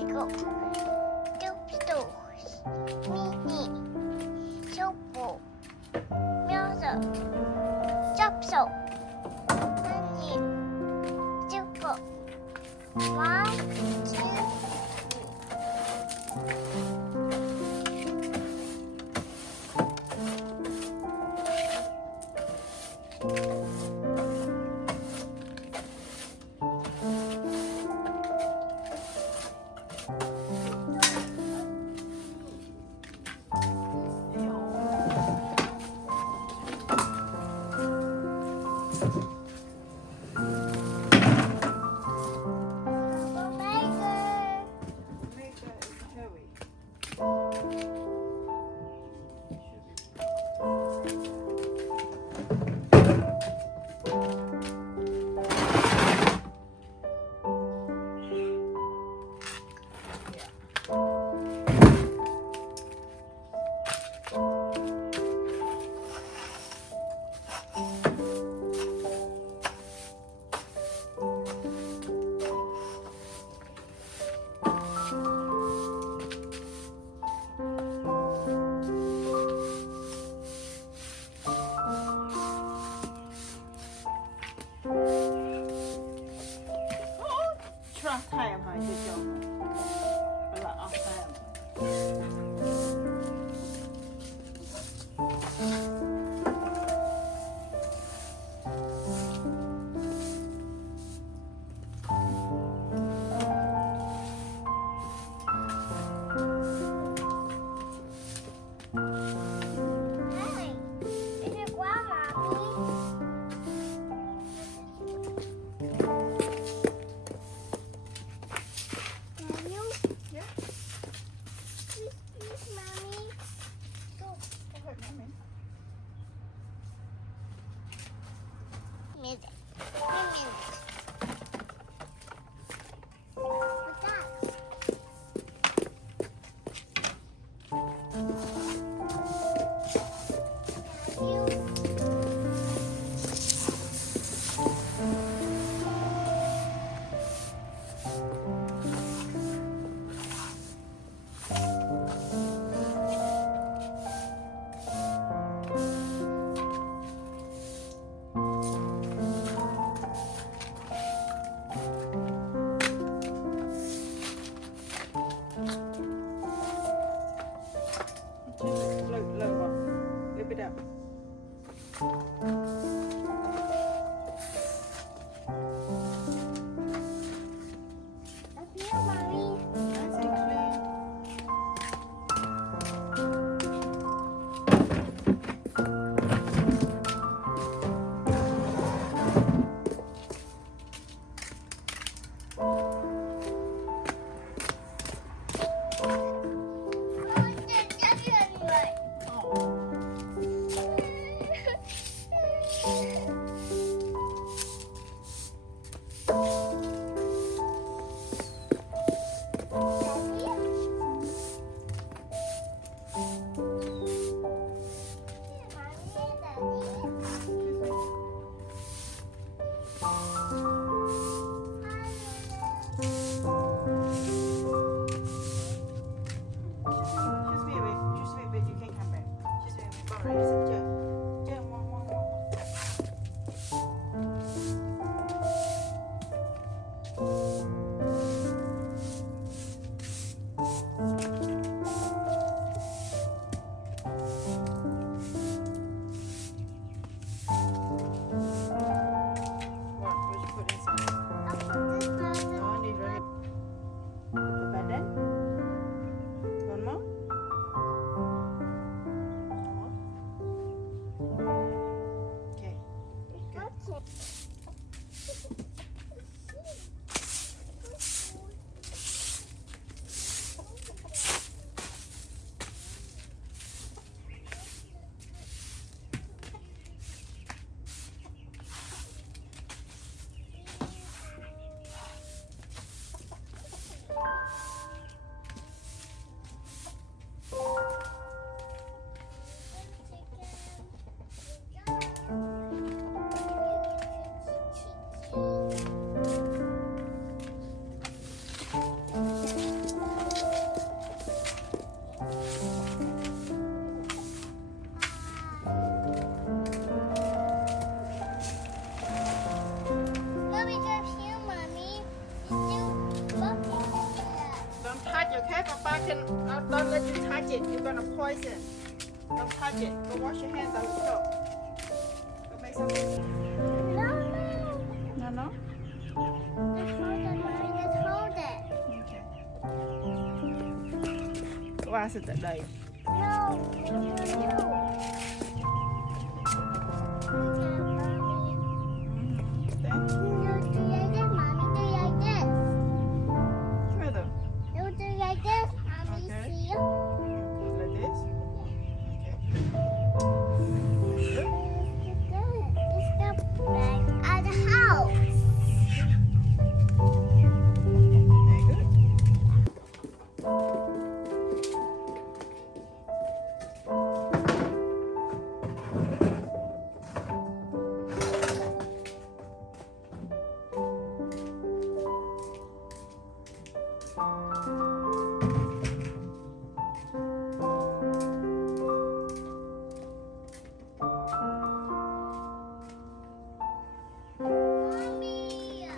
그리고 뚝뚝 미니 족보 묘석 접속 한입 죽고 왕치 Track hem hả chị chồng? Hay là off hem? Này, cái gì quá mà mi Yeah. Please, mommy. Go. Okay, mommy. Minute. 3 minutes. What's that? You. Lower. Lift it up. Up here, mommy. Nice and clean. Oh, that's anyway. Oh. okay? Papa can don't let you touch it. You're gonna poison. Don't touch it. Go wash your hands. Let's go. Go make something. No, No, no. no. Just hold it, mommy. Just hold it. Okay. Qua sẽ tại đây. No, no, no, no. Okay, mommy. Đấy. No, do like this, mommy. Do like this. Chưa được. No, do like this, mommy. Okay. See? Like this. Okay. It's the bag at the house. Very good. Mommy. Yeah.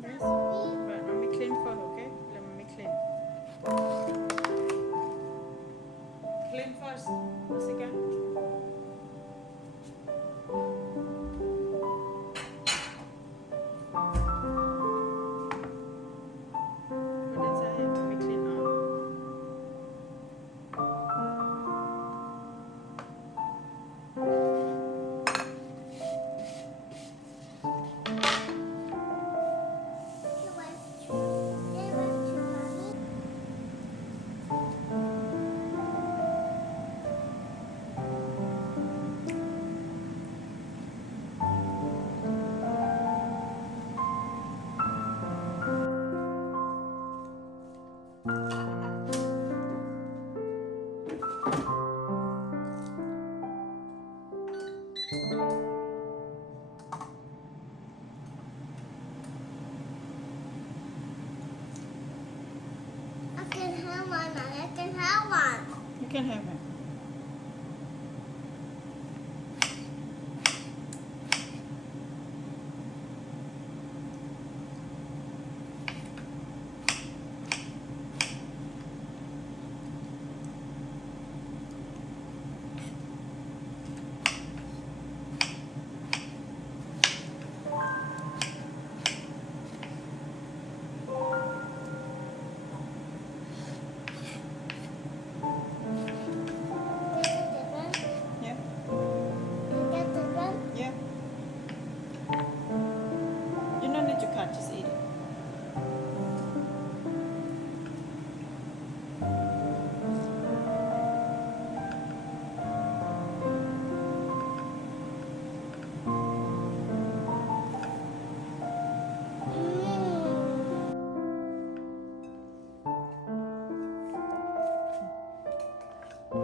There you go. But let me clean first, okay? Let me clean. Clean first. Jessica. Put inside. Let me clean now. I can have one, Mommy. I can have one. You can have it. Cái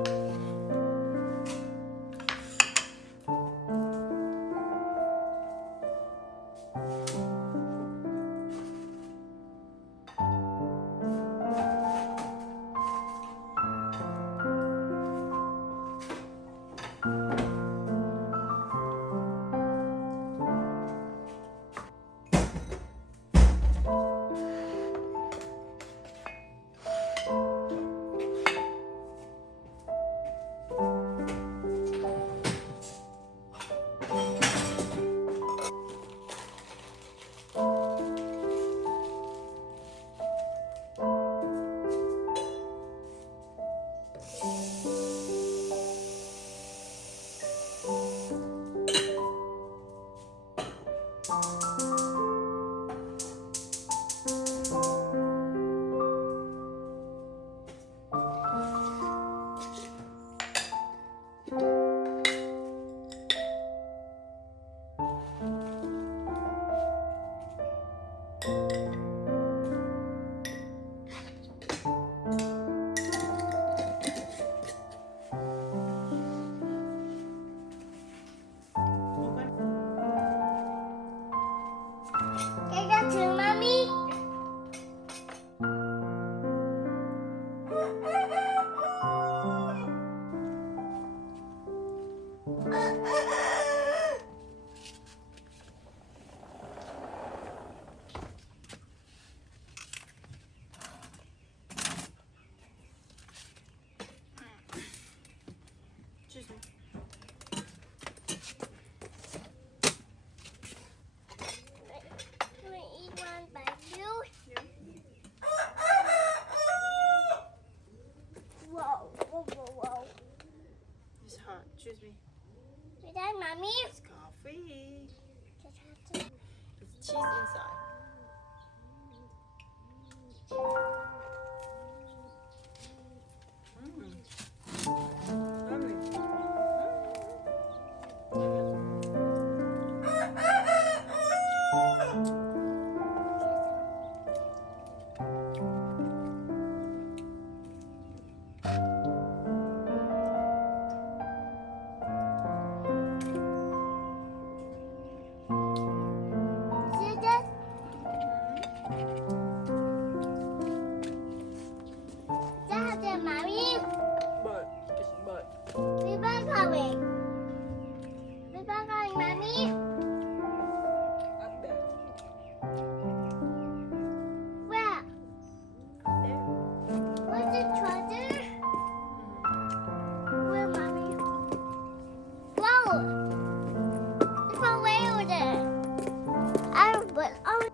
ra trường mommy. Excuse me. Can we eat one by you? Whoa, whoa, whoa, whoa. It's hot. Excuse me. Is that mommy? It's coffee. Just have to. It's cheese inside. Lovely. See that? Is that the mommy? But it's but. We back going. We back going, mommy. Up there. Where? Up there. What's the treasure? Where, mommy? Whoa! It's from way over there. I don't but oh.